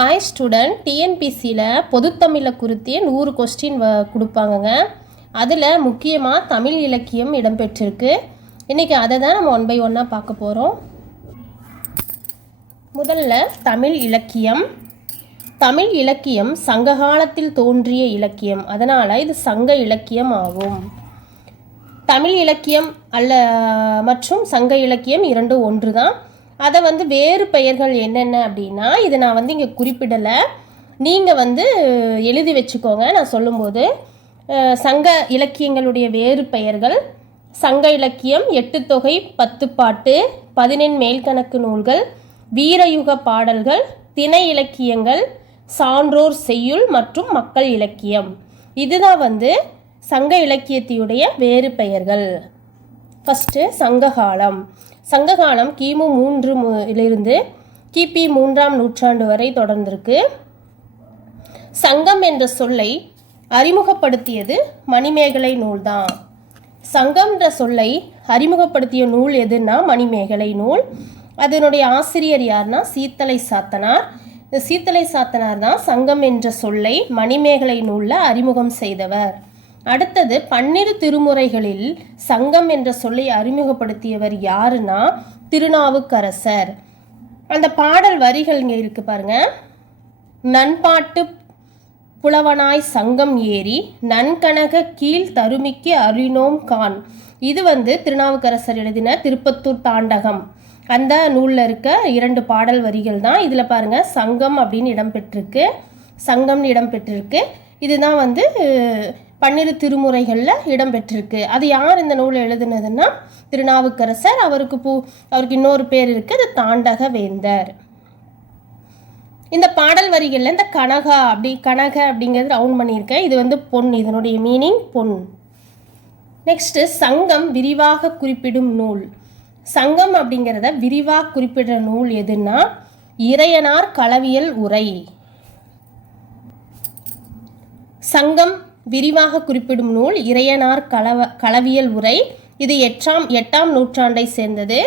Hi student டிஎன்பிசியில் பொதுத்தமிழை குறித்து நூறு கொஸ்டின் வ கொடுப்பாங்கங்க. அதில் முக்கியமாக தமிழ் இலக்கியம் இடம்பெற்றிருக்கு. இன்றைக்கி அதை தான் நம்ம ஒன் பை ஒன்னாக பார்க்க போகிறோம் முதல்ல தமிழ் இலக்கியம். தமிழ் இலக்கியம் சங்க காலத்தில் தோன்றிய இலக்கியம். அதனால் இது சங்க இலக்கியம் ஆகும். தமிழ் இலக்கியம் அல்ல மற்றும் சங்க இலக்கியம் இரண்டு ஒன்று தான். அதை வந்து வேறு பெயர்கள் என்னென்ன அப்படின்னா இதை நான் வந்து இங்கே குறிப்பிடலை. நீங்கள் வந்து எழுதி வச்சுக்கோங்க. நான் சொல்லும்போது சங்க இலக்கியங்களுடைய வேறு பெயர்கள் சங்க இலக்கியம் எட்டு தொகை பத்து பாட்டு பதினெண் மேல்கணக்கு நூல்கள் வீரயுக பாடல்கள் திணை இலக்கியங்கள் சான்றோர் செய்யுள் மற்றும் மக்கள் இலக்கியம். இதுதான் வந்து சங்க இலக்கியத்தையுடைய வேறு பெயர்கள். ஃபஸ்ட்டு சங்ககாலம் சங்ககாலம் கிமு மூன்று மு- இலிருந்து கிபி மூன்றாம் நூற்றாண்டு வரை தொடர்ந்திருக்கு. சங்கம் என்ற சொல்லை அறிமுகப்படுத்தியது மணிமேகலை நூல்தான். சங்கம்ன்ற சொல்லை அறிமுகப்படுத்திய நூல் எதுன்னா மணிமேகலை நூல். அதனுடைய ஆசிரியர் யார்னா சீத்தலை சாத்தனார். இந்த சீத்தலை சாத்தனார் தான் சங்கம் என்ற சொல்லை மணிமேகலை நூலில் அறிமுகம் செய்தவர். அடுத்தது பன்னிரு திருமுறைகளில் சங்கம் என்ற சொல்லை அறிமுகப்படுத்தியவர் யாருன்னா திருநாவுக்கரசர். அந்த பாடல் வரிகள் இங்கே இருக்கு பாருங்க. நண்பாட்டு புலவனாய் சங்கம் ஏறி நன்கனக கீழ் தருமிக்கு அருணோம் கான். இது வந்து திருநாவுக்கரசர் எழுதின திருப்பத்தூர் தாண்டகம். அந்த நூலில் இருக்க இரண்டு பாடல் வரிகள் தான். இதில் பாருங்க சங்கம் அப்படின்னு இடம்பெற்றிருக்கு சங்கம்னு இடம்பெற்றிருக்கு இதுதான் வந்து பன்னிரு திருமுறைகளில் இடம்பெற்றிருக்கு. அது யார் இந்த நூலை எழுதுனதுன்னா திருநாவுக்கரசர் அவருக்கு பூ அவருக்கு இன்னொரு பேர் இருக்குது அது தாண்டக வேந்தர் இந்த பாடல் வரிகளில் இந்த கனகா அப்படி கனக அப்படிங்கிறது ரவுண்ட் பண்ணியிருக்கேன். இது வந்து பொன் இதனுடைய மீனிங் பொன். நெக்ஸ்ட்டு சங்கம் விரிவாக குறிப்பிடும் நூல். சங்கம் அப்படிங்கிறத விரிவாக குறிப்பிடுற நூல் எதுன்னா இறையனார் களவியல் உரை. சங்கம் விரிவாக குறிப்பிடும் நூல் இறையனார் களவ களவியல் உரை. இது எட்டாம் எட்டாம் நூற்றாண்டை சேர்ந்தது.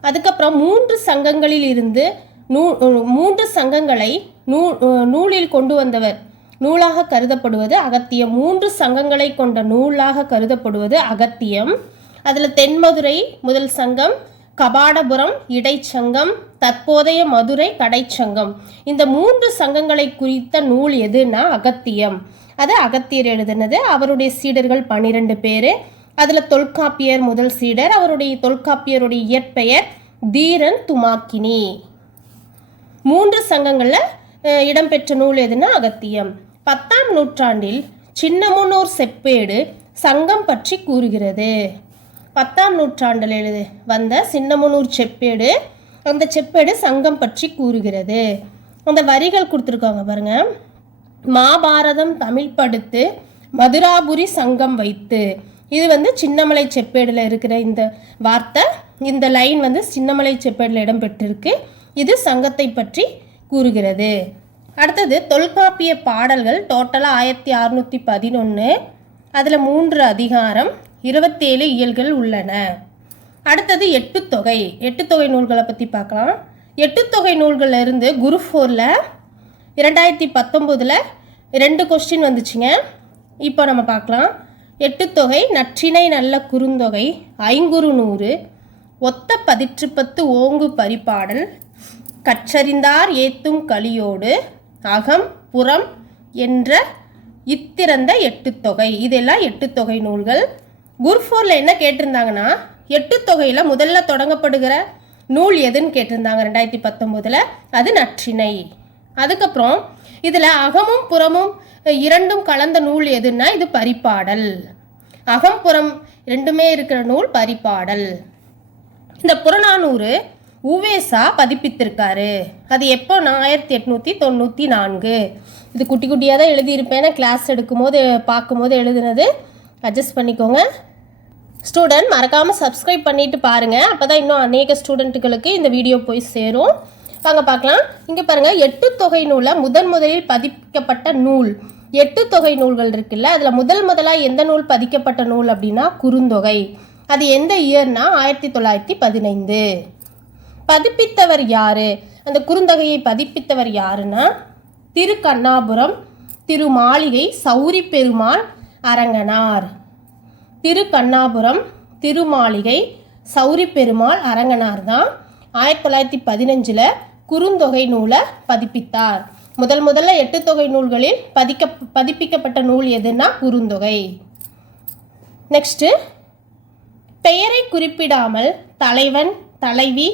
அதுக்கப்புறம் மூன்று சங்கங்களில் இருந்து நூ மூன்று சங்கங்களை நூ நூலில் கொண்டு வந்தவர். நூலாக கருதப்படுவது அகத்தியம். மூன்று சங்கங்களை கொண்ட நூலாக கருதப்படுவது அகத்தியம். அதில் தென்மதுரை முதல் சங்கம் கபாடபுரம் இடைச்சங்கம் தற்போதைய மதுரை கடைச்சங்கம் இந்த மூன்று சங்கங்களை குறித்த நூல் எதுனா அகத்தியம். அது அகத்தியர் எழுதினது. அவருடைய சீடர்கள் பன்னிரெண்டு பேர். அதில் தொல்காப்பியர் முதல் சீடர். அவருடைய தொல்காப்பியருடைய இயற்பெயர் தீரன் துமாக்கினி. மூன்று சங்கங்களில் இடம்பெற்ற நூல் எதுனா அகத்தியம். பத்தாம் நூற்றாண்டில் சின்னமுன்னூர் செப்பேடு சங்கம் பற்றி கூறுகிறது. பத்தாம் நூற்றாண்டில் எழுது வந்த சின்னமுனூர் செப்பேடு அந்த செப்பேடு சங்கம் பற்றி கூறுகிறது. அந்த வரிகள் கொடுத்துருக்காங்க பாருங்கள் மாபாரதம் தமிழ் படுத்து மதுராபுரி சங்கம் வைத்து. இது வந்து சின்னமலை செப்பேடில் இருக்கிற இந்த வார்த்தை. இந்த லைன் வந்து சின்னமலை செப்பேடில் இடம்பெற்றிருக்கு. இது சங்கத்தை பற்றி கூறுகிறது. அடுத்தது தொல்காப்பிய பாடல்கள் டோட்டலாக ஆயிரத்தி அறுநூற்றி பதினொன்று அதில் மூன்று அதிகாரம் இருபத்தேழு இயல்கள் உள்ளன. அடுத்தது எட்டுத்தொகை. எட்டுத்தொகை நூல்களை பற்றி பார்க்கலாம். எட்டுத்தொகை நூல்களில் இருந்து குரு ஃபோரில் இரண்டாயிரத்தி பத்தொம்போதில் ரெண்டு கொஸ்டின் வந்துச்சுங்க. இப்போ நம்ம பார்க்கலாம். எட்டுத்தொகை நற்றிணை நல்ல குறுந்தொகை ஐங்குறு நூறு ஒத்த பதிற்றுப்பத்து ஓங்கு பரிபாடல் கற்றறிந்தார் ஏத்தும் கலியோடு அகம் புறம் என்ற இத்திறந்த எட்டுத்தொகை. இதெல்லாம் எட்டுத்தொகை நூல்கள். குர்ஃபோரில் என்ன கேட்டிருந்தாங்கன்னா எட்டுத்தொகையில் முதல்ல தொடங்கப்படுகிற நூல் எதுன்னு கேட்டிருந்தாங்க ரெண்டாயிரத்தி பத்தொம்போதில்? அது நற்றிணை அதுக்கப்புறம் இதில் அகமும் புறமும் இரண்டும் கலந்த நூல் எதுன்னா இது பரிப்பாடல். அகம் புறம் ரெண்டுமே இருக்கிற நூல் பரிப்பாடல். இந்த புறநானூறு உவேசா பதிப்பித்திருக்காரு. அது எப்போனா ஆயிரத்தி எட்நூற்றி தொண்ணூற்றி நான்கு. இது குட்டி குட்டியாக தான் எழுதியிருப்பேன். கிளாஸ் எடுக்கும்போது பார்க்கும்போது எழுதுனது. அட்ஜஸ்ட் பண்ணிக்கோங்க. ஸ்டூடெண்ட் மறக்காமல் சப்ஸ்கிரைப் பண்ணிட்டு பாருங்கள் அப்போ தான் இன்னும் அநேக ஸ்டூடெண்ட்டுகளுக்கு இந்த வீடியோ போய் சேரும். வாங்க பார்க்கலாம். இங்கே பாருங்கள் எட்டு தொகை நூலை முதன் முதலில் பதிப்பிக்கப்பட்ட நூல். எட்டு தொகை நூல்கள் இருக்குல்ல அதில் முதல் முதலாக எந்த நூல் பதிக்கப்பட்ட நூல் அப்படின்னா குறுந்தொகை. அது எந்த இயர்னா ஆயிரத்தி தொள்ளாயிரத்தி பதினைந்து. பதிப்பித்தவர் யாரு? அந்த குறுந்தொகையை பதிப்பித்தவர் யாருன்னா திருக்கண்ணாபுரம் திருமாளிகை சௌரி பெருமாள் அரங்கனார். திருக்கண்ணாபுரம் திருமாளிகை சௌரி பெருமாள் அரங்கனார் தான் ஆயிரத்தி தொள்ளாயிரத்தி பதினஞ்சில் குறுந்தொகை நூலை பதிப்பித்தார். முதல் முதல்ல எட்டு தொகை நூல்களில் பதிக்க பதிப்பிக்கப்பட்ட நூல் எதுன்னா குறுந்தொகை. நெக்ஸ்ட்டு பெயரை குறிப்பிடாமல் தலைவன் தலைவி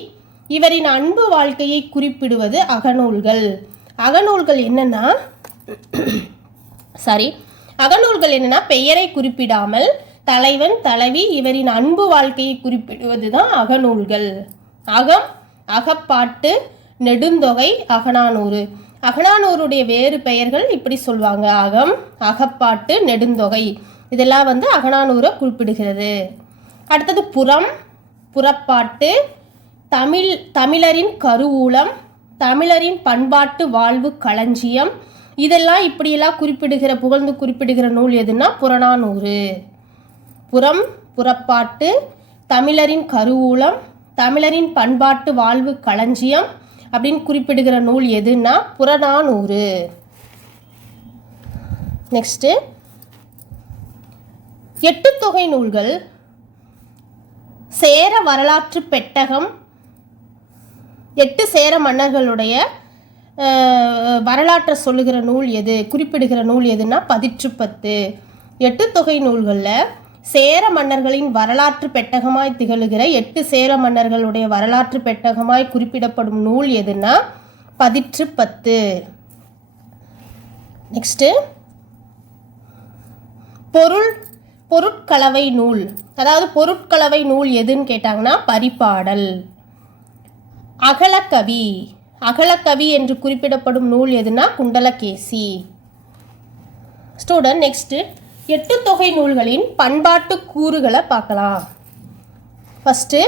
இவரின் அன்பு வாழ்க்கையை குறிப்பிடுவது அகநூல்கள். அகநூல்கள் என்னன்னா சாரி அகநூல்கள் என்னன்னா பெயரை குறிப்பிடாமல் தலைவன் தலைவி இவரின் அன்பு வாழ்க்கையை குறிப்பிடுவது தான் அகநூல்கள். அகம் அகப்பாட்டு நெடுந்தொகை அகனானூறு அகனானூருடைய வேறு பெயர்கள் இப்படி சொல்லுவாங்க அகம் அகப்பாட்டு நெடுந்தொகை. இதெல்லாம் வந்து அகனானூரை குறிப்பிடுகிறது. அடுத்தது புறம் புறப்பாட்டு தமிழ் தமிழரின் கருவூலம் தமிழரின் பண்பாட்டு வாழ்வு களஞ்சியம். இதெல்லாம் இப்படியெல்லாம் குறிப்பிடுகிற புகழ்ந்து குறிப்பிடுகிற நூல் எதுன்னா புறநானூறு. புறம் புறப்பாட்டு தமிழரின் கருவூலம் தமிழரின் பண்பாட்டு வாழ்வு களஞ்சியம். அப்படின்னு குறிப்பிடுகிற நூல் எதுன்னா புறநானூறு. நெக்ஸ்ட்டு எட்டு தொகை நூல்கள். சேர வரலாற்று பெட்டகம். எட்டு சேர மன்னர்களுடைய வரலாற்றை சொல்லுகிற நூல் எது? குறிப்பிடுகிற நூல் எதுன்னா பதிற்றுப்பத்து. எட்டு தொகை நூல்களில் சேர மன்னர்களின் வரலாற்று பெட்டகமாய் திகழுகிற எட்டு சேர மன்னர்களுடைய வரலாற்று பெட்டகமாய் குறிப்பிடப்படும் நூல் எதுன்னால் பதிற்று பத்து. நெக்ஸ்ட்டு பொருள் பொருட்கலவை நூல். அதாவது பொருட்கலவை நூல் எதுன்னு கேட்டாங்கன்னா பரிபாடல் அகலக்கவி. அகலக்கவி என்று குறிப்பிடப்படும் நூல் எதுனா குண்டலகேசி. ஸ்டூடெண்ட் நெக்ஸ்ட்டு எட்டு தொகை நூல்களின் பண்பாட்டு கூறுகளை பார்க்கலாம். ஃபஸ்ட்டு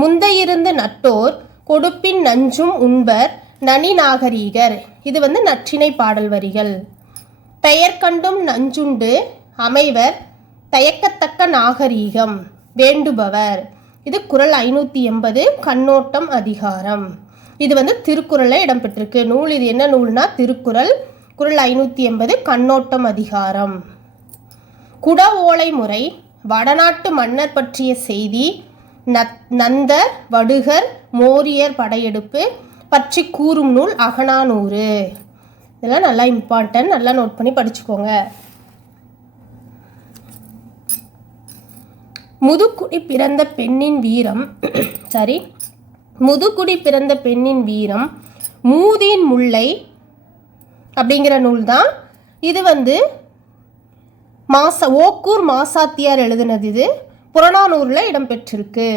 முந்தையிருந்து நட்டோர் கொடுப்பின் நஞ்சும் உண்பர் நனி நாகரீகர். இது வந்து நற்றினை பாடல் வரிகள். பெயர் கண்டும் நஞ்சுண்டு அமைவர் தயக்கத்தக்க நாகரீகம் வேண்டுபவர். இது குறள் ஐநூற்றி எண்பது கண்ணோட்டம் அதிகாரம். இது வந்து திருக்குறளில் இடம்பெற்றிருக்கு. நூல் இது என்ன நூல்னா திருக்குறள் குரல் ஐநூற்றி எண்பது கண்ணோட்டம் அதிகாரம். குட ஓலை முறை வடநாட்டு மன்னர் பற்றிய செய்தி நத் நந்தர் வடுகர் மோரியர் படையெடுப்பு பற்றி கூறும் நூல் அகனானூறு இதெல்லாம் நல்லா இம்பார்ட்டன்ட் நல்லா நோட் பண்ணி படிச்சுக்கோங்க. முதுகுடி பிறந்த பெண்ணின் வீரம் சாரி முதுகுடி பிறந்த பெண்ணின் வீரம் மூதியின் முல்லை அப்படிங்கிற நூல் தான். இது வந்து மாச ஓக்கூர் மாசாத்தியார் எழுதினது இது. புறநானூரில் இடம்பெற்றிருக்கு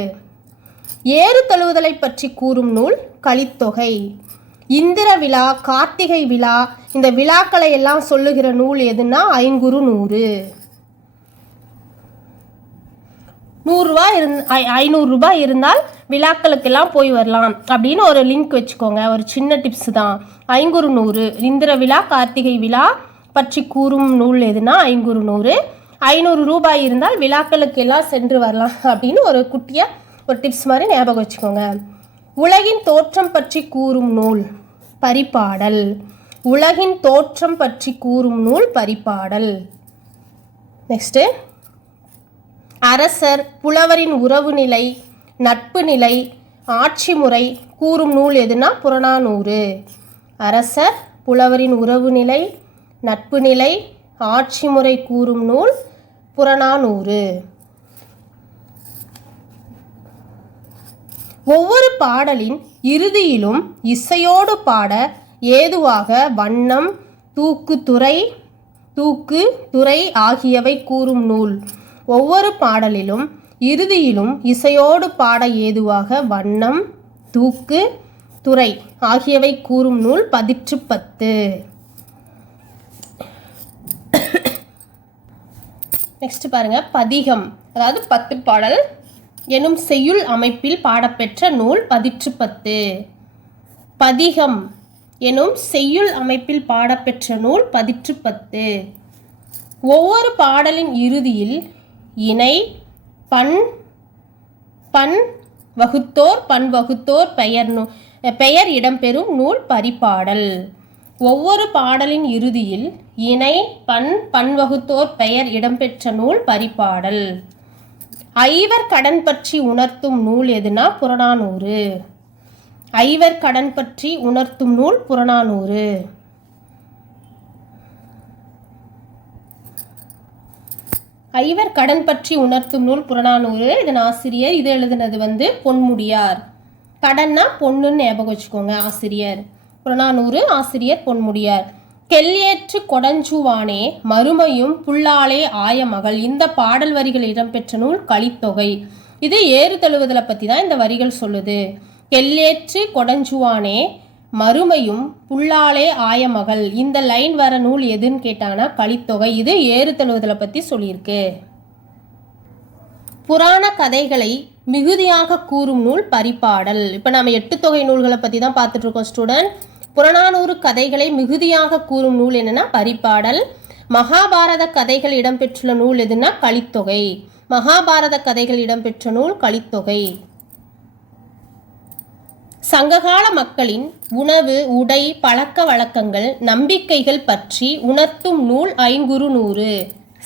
ஏறு தழுவுதலை பற்றி கூறும் நூல் கலித்தொகை. இந்திர விழா கார்த்திகை விழா இந்த விழாக்களை எல்லாம் சொல்லுகிற நூல் எதுன்னா ஐங்குறு நூறு நூறுரூவா இருந் ஐ- ஐநூறுரூபா இருந்தால் விழாக்களுக்கெல்லாம் போய் வரலாம். அப்படின்னு ஒரு லிங்க் வச்சுக்கோங்க. ஒரு சின்ன டிப்ஸ் தான். ஐங்குறு நூறு இந்திர விழா கார்த்திகை விழா பற்றி கூறும் நூல் எதுனா ஐங்குறு நூறு ஐநூறு ரூபாய் இருந்தால் விழாக்களுக்கெல்லாம் சென்று வரலாம் அப்படின்னு ஒரு குட்டியாக ஒரு டிப்ஸ் மாதிரி ஞாபகம் வச்சுக்கோங்க. உலகின் தோற்றம் பற்றி கூறும் நூல் பரிபாடல் உலகின் தோற்றம் பற்றி கூறும் நூல் பரிபாடல் நெக்ஸ்ட்டு அரசர் புலவரின் உறவு நிலை நட்பு நிலை ஆட்சி முறை கூறும் நூல் எதுனா புறநானூறு. அரசர் புலவரின் உறவு நிலை நட்பு நிலை ஆட்சி முறை கூறும் நூல் புறநானூறு. ஒவ்வொரு பாடலின் இறுதியிலும் இசையோடு பாட ஏதுவாக வண்ணம் தூக்கு துறை தூக்கு துறை ஆகியவை கூறும் நூல். ஒவ்வொரு பாடலிலும் இறுதியிலும் இசையோடு பாட ஏதுவாக வண்ணம் தூக்கு துறை ஆகியவை கூறும் நூல் பதிற்று பத்து. நெக்ஸ்ட் பாருங்க. பதிகம். அதாவது பத்து பாடல் எனும் செய்யுள் அமைப்பில் பாடப்பெற்ற நூல் பதிற்று பத்து. பதிகம் எனும் செய்யுள் அமைப்பில் பாடப்பெற்ற நூல் பதிற்று பத்து. ஒவ்வொரு பாடலின் இறுதியில் இணை பண் பண் வகுத்தோர் பண் வகுத்தோர் பெயர் நூ பெயர் இடம்பெறும் நூல் பரிபாடல் ஒவ்வொரு பாடலின் இறுதியில் இணை பண் பண் வகுத்தோர் பெயர் இடம்பெற்ற நூல் பரிபாடல் ஐவர் கடன் பற்றி உணர்த்தும் நூல் எதுனா புறநானூறு. ஐவர் கடன் பற்றி உணர்த்தும் நூல் புறநானூறு. ஐவர் கடன் பற்றி உணர்த்தும் நூல் புறநானூறு. இதன் ஆசிரியர் இது எழுதினது வந்து பொன்முடியார். கடன்னா பொண்ணுன்னு ஞாபகம் வச்சுக்கோங்க ஆசிரியர். புறநானூறு ஆசிரியர் பொன்முடியார். கெல்லேற்று கொடஞ்சுவானே மறுமையும் புல்லாலே ஆய மகள். இந்த பாடல் வரிகள் இடம்பெற்ற நூல் கலித்தொகை இது ஏறு தழுவுதலை பற்றி தான் இந்த வரிகள் சொல்லுது. கெல்லேற்று கொடஞ்சுவானே மறுமையும் புல்லாலே ஆயமகள் இந்த லைன் வர நூல் எதுன்னு கேட்டாங்கன்னா கலித்தொகை. இது ஏறுதழுவதலை பற்றி சொல்லியிருக்கு. புராண கதைகளை மிகுதியாக கூறும் நூல் பரிபாடல் இப்போ நம்ம எட்டு தொகை நூல்களை பற்றி தான் பார்த்துட்ருக்கோம் ஸ்டூடெண்ட் புறநானூறு கதைகளை மிகுதியாக கூறும் நூல் என்னன்னா பரிபாடல் மகாபாரத கதைகள் இடம்பெற்றுள்ள நூல் எதுனா கலித்தொகை. மகாபாரத கதைகள் இடம்பெற்ற நூல் கலித்தொகை. சங்ககால மக்களின் உணவு உடை பழக்க வழக்கங்கள் நம்பிக்கைகள் பற்றி உணர்த்தும் நூல் ஐங்குறு நூறு.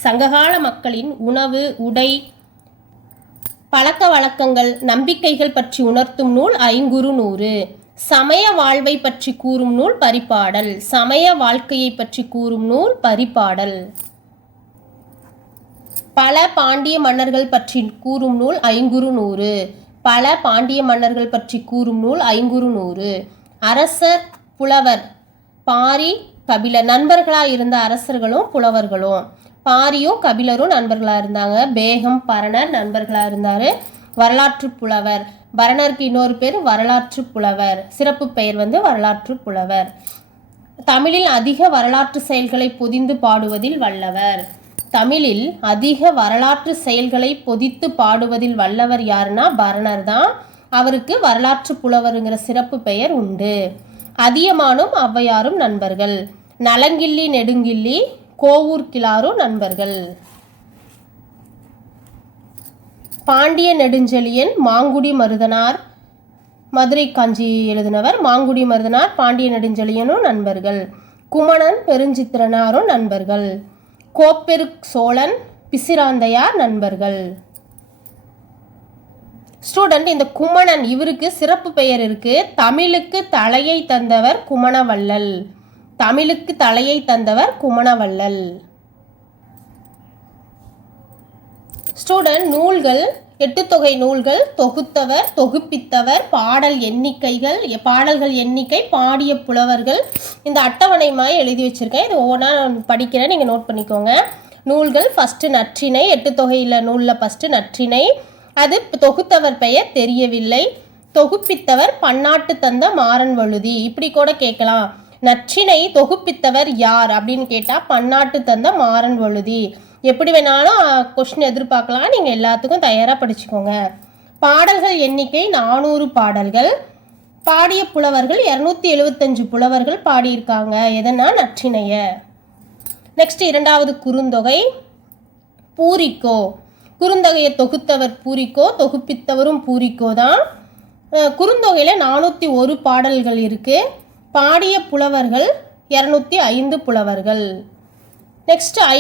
சங்ககால மக்களின் உணவு உடை பழக்க வழக்கங்கள் நம்பிக்கைகள் பற்றி உணர்த்தும் நூல் ஐங்குறு நூறு. சமய வாழ்வை பற்றி கூறும் நூல் பரிபாடல். சமய வாழ்க்கையை பற்றி கூறும் நூல் பரிபாடல். பல பாண்டிய மன்னர்கள் பற்றி கூறும் நூல் ஐங்குறு நூறு. பல பாண்டிய மன்னர்கள் பற்றி கூறும் நூல் ஐங்குறு நூறு. அரசர் புலவர் பாரி கபிலர் நண்பர்களாக இருந்த அரசர்களும் புலவர்களும். பாரியும் கபிலரும் நண்பர்களாக இருந்தாங்க. பேகம் பரணர் நண்பர்களாக இருந்தார். வரலாற்று புலவர். பரணருக்கு இன்னொரு பேர் வரலாற்று புலவர். சிறப்பு பெயர் வந்து வரலாற்று புலவர். தமிழில் அதிக வரலாற்று செயல்களை பொதிந்து பாடுவதில் வல்லவர். தமிழில் அதிக வரலாற்று செயல்களை பொதித்து பாடுவதில் வல்லவர் யாருன்னா பரணர் தான். அவருக்கு வரலாற்று புலவருங்கிற சிறப்பு பெயர் உண்டு. அதியமானும் ஔவையாரும் நண்பர்கள். நலங்கிள்ளி நெடுங்கிள்ளி கோவூர் கிளாரும் நண்பர்கள். பாண்டிய நெடுஞ்செழியன் மாங்குடி மருதனார் மதுரை காஞ்சி எழுதினவர் மாங்குடி மருதனார் பாண்டிய நெடுஞ்செழியனும் நண்பர்கள். குமணன் பெருஞ்சித்திரனாரும் நண்பர்கள். கோப்பெரு சோழன் பிசிராந்தையார் நண்பர்கள். ஸ்டூடெண்ட் இந்த குமணன் இவருக்கு சிறப்பு பெயர் இருக்கு. தமிழுக்கு தலையை தந்தவர் குமணவள்ளல் தமிழுக்கு தலையை தந்தவர் குமணவள்ளல் ஸ்டூடெண்ட் நூல்கள் எட்டு தொகை நூல்கள் தொகுத்தவர் தொகுப்பித்தவர் பாடல் எண்ணிக்கைகள் பாடல்கள் எண்ணிக்கை பாடிய புலவர்கள். இந்த அட்டவணை மாதிரி எழுதி வச்சுருக்கேன். இது ஒவ்வொன்றா நான் படிக்கிறேன். நீங்கள் நோட் பண்ணிக்கோங்க. நூல்கள் ஃபஸ்ட்டு நற்றினை எட்டு தொகையில் நூலில் ஃபஸ்ட்டு நற்றிணை. அது தொகுத்தவர் பெயர் தெரியவில்லை. தொகுப்பித்தவர் பன்னாட்டு தந்த மாறன் வழுதி. இப்படி கூட கேட்கலாம். நற்றினை தொகுப்பித்தவர் யார் அப்படின்னு கேட்டால் பன்னாட்டு தந்த மாறன் வழுதி. எப்படி வேணாலும் கொஸ்டின் எதிர்பார்க்கலாம். நீங்கள் எல்லாத்துக்கும் தயாராக படிச்சுக்கோங்க. பாடல்கள் எண்ணிக்கை நானூறு பாடல்கள். பாடிய புலவர்கள் இரநூத்தி எழுபத்தஞ்சு புலவர்கள் பாடியிருக்காங்க. எதனா நற்றினைய நெக்ஸ்ட் இரண்டாவது குறுந்தொகை பூரிக்கோ. குறுந்தொகையை தொகுத்தவர் பூரிக்கோ தொகுப்பித்தவரும் பூரிக்கோ தான். குறுந்தொகையில் நானூற்றி ஒரு பாடல்கள் இருக்குது பாடிய புலவர்கள் இரநூத்தி ஐந்து புலவர்கள். நெக்ஸ்ட் ஐ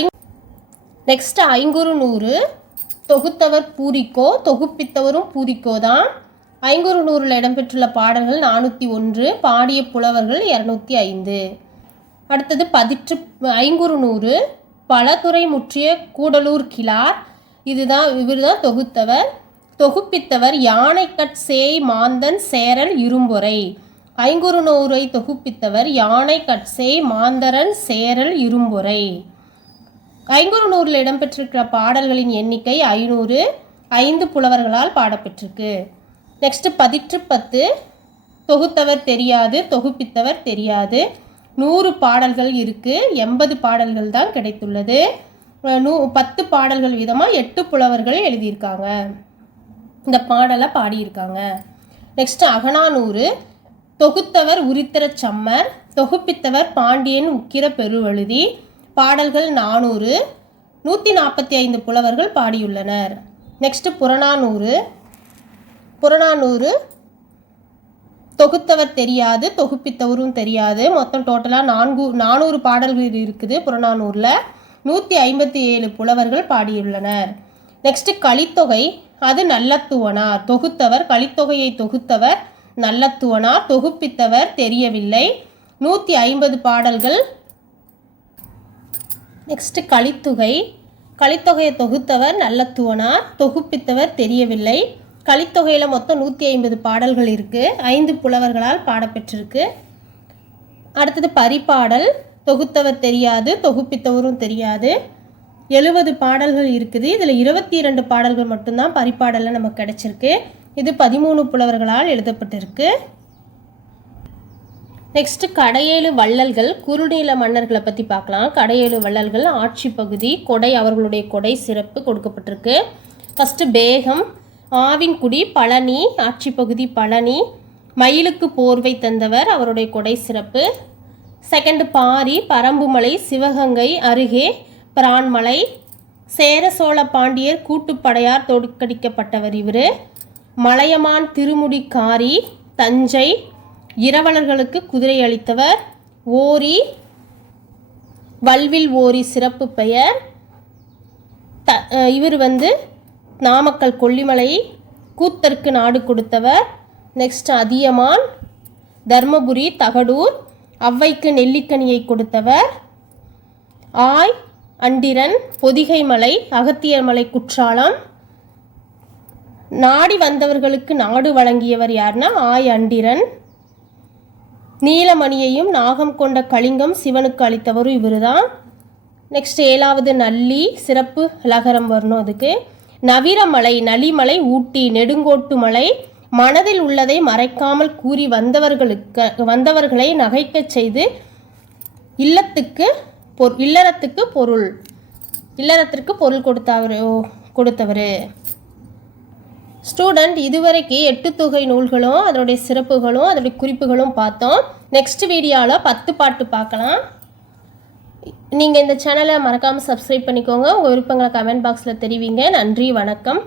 நெக்ஸ்ட் ஐங்குறு நூறு தொகுத்தவர் பூரிக்கோ தொகுப்பித்தவரும் பூரிக்கோ தான். ஐங்குறு நூறில் இடம்பெற்றுள்ள பாடல்கள் நானூற்றி ஒன்று பாடிய புலவர்கள் இரநூத்தி ஐந்து. அடுத்தது பதிற்று ஐங்குறு நூறு பலதுறை முற்றிய கூடலூர் கிளார் இதுதான் இவர் தான் தொகுத்தவர். தொகுப்பித்தவர் யானைக்கட் சேய் மாந்தன் சேரல் இரும்பொறை. ஐங்குறு நூறை தொகுப்பித்தவர் யானை சேய் மாந்தரன் சேரல் இரும்பொறை. ஐங்குறுநூறில் இடம்பெற்றிருக்கிற பாடல்களின் எண்ணிக்கை ஐநூறு ஐந்து புலவர்களால் பாடப்பெற்றிருக்கு. நெக்ஸ்ட் பதிற்று பத்து தொகுத்தவர் தெரியாது தொகுப்பித்தவர் தெரியாது. நூறு பாடல்கள் இருக்குது எண்பது பாடல்கள் தான் கிடைத்துள்ளது. நூ பத்து பாடல்கள் விதமாக எட்டு புலவர்கள் எழுதியிருக்காங்க. இந்த பாடலை பாடியிருக்காங்க. நெக்ஸ்ட் அகனானூறு தொகுத்தவர் உரித்திர சம்மர் தொகுப்பித்தவர் பாண்டியன் உக்கிர பெருவழுதி பாடல்கள் நானூறு நூற்றி நாற்பத்தி ஐந்து புலவர்கள் பாடியுள்ளனர். நெக்ஸ்ட் புறநானூறு புறநானூறு தொகுத்தவர் தெரியாது தொகுப்பித்தவரும் தெரியாது. மொத்தம் டோட்டலாக நான்கு நானூறு பாடல்கள் இருக்குது புறநானூரில். நூற்றி ஐம்பத்தி ஏழு புலவர்கள் பாடியுள்ளனர். நெக்ஸ்ட்டு கலித்தொகை அது நல்லத்துவனார் தொகுத்தவர் கலித்தொகையை தொகுத்தவர் நல்லத்துவனார் தொகுப்பித்தவர் தெரியவில்லை. நூற்றி ஐம்பது பாடல்கள் நெக்ஸ்ட்டு கலித்தொகை. கலித்தொகையை தொகுத்தவர் நல்லத்துவனார் தொகுப்பித்தவர் தெரியவில்லை. கலித்தொகையில் மொத்தம் நூற்றி ஐம்பது பாடல்கள் இருக்குது ஐந்து புலவர்களால் பாடப்பெற்றிருக்கு. அடுத்தது பரிபாடல். தொகுத்தவர் தெரியாது தொகுப்பித்தவரும் தெரியாது. எழுபது பாடல்கள் இருக்குது. இதில் இருபத்தி இரண்டு பாடல்கள் மட்டும்தான் பரிபாடலில் நமக்கு கிடச்சிருக்கு. இது பதிமூணு புலவர்களால் எழுதப்பட்டிருக்கு. நெக்ஸ்ட் கடையேழு வள்ளல்கள் குறுநில மன்னர்களை பற்றி பார்க்கலாம். கடையேழு வள்ளல்கள் ஆட்சி பகுதி கொடை அவர்களுடைய கொடை சிறப்பு கொடுக்கப்பட்டிருக்கு. ஃபஸ்ட்டு பேகம் ஆவின்குடி பழனி ஆட்சி பகுதி பழனி. மயிலுக்கு போர்வை தந்தவர் அவருடைய கொடை சிறப்பு. செகண்ட் பாரி பரம்புமலை சிவகங்கை அருகே பிரான்மலை. சேர சோழ பாண்டியர் கூட்டுப்படையார் தோற்கடிக்கப்பட்டவர் இவர். மலையமான் திருமுடிக்காரி தஞ்சை. இரவலர்களுக்கு குதிரை அளித்தவர் ஓரி வல்வில் ஓரி சிறப்பு பெயர். த இவர் வந்து நாமக்கல் கொல்லிமலை கூத்தருக்கு நாடு கொடுத்தவர். நெக்ஸ்ட் அதியமான் தர்மபுரி தகடூர் அவ்வைக்கு நெல்லிக்கனியை கொடுத்தவர். ஆய் அண்டிரன் பொதிகை மலை அகத்தியர் மலை குற்றாலம். நாடி வந்தவர்களுக்கு நாடு வழங்கியவர் யார்னா ஆய் அண்டிரன். நீலமணியையும் நாகம் கொண்ட கலிங்கம் சிவனுக்கு அளித்தவரும் இவர்தான். நெக்ஸ்ட் ஏழாவது நல்லி சிறப்பு லகரம் வரணும் அதுக்கு. நவிரமலை நலிமலை ஊட்டி நெடுங்கோட்டு மலை மனதில் உள்ளதை மறைக்காமல் கூறி வந்தவர்களுக்கு வந்தவர்களை நகைக்கச் செய்து இல்லத்துக்கு பொ இல்லறத்துக்கு பொருள் இல்லறத்திற்கு பொருள் கொடுத்தவர் கொடுத்தவர். ஸ்டூடெண்ட் இதுவரைக்கு எட்டு தொகை நூல்களும் அதனுடைய சிறப்புகளும் அதனுடைய குறிப்புகளும் பார்த்தோம். நெக்ஸ்ட் வீடியோவில் பத்து பாட்டு பார்க்கலாம். நீங்கள் இந்த சேனலை மறக்காமல் சப்ஸ்கிரைப் பண்ணிக்கோங்க. உங்கள் விருப்பங்களை கமெண்ட் பாக்ஸில் தெரிவிங்க. நன்றி வணக்கம்.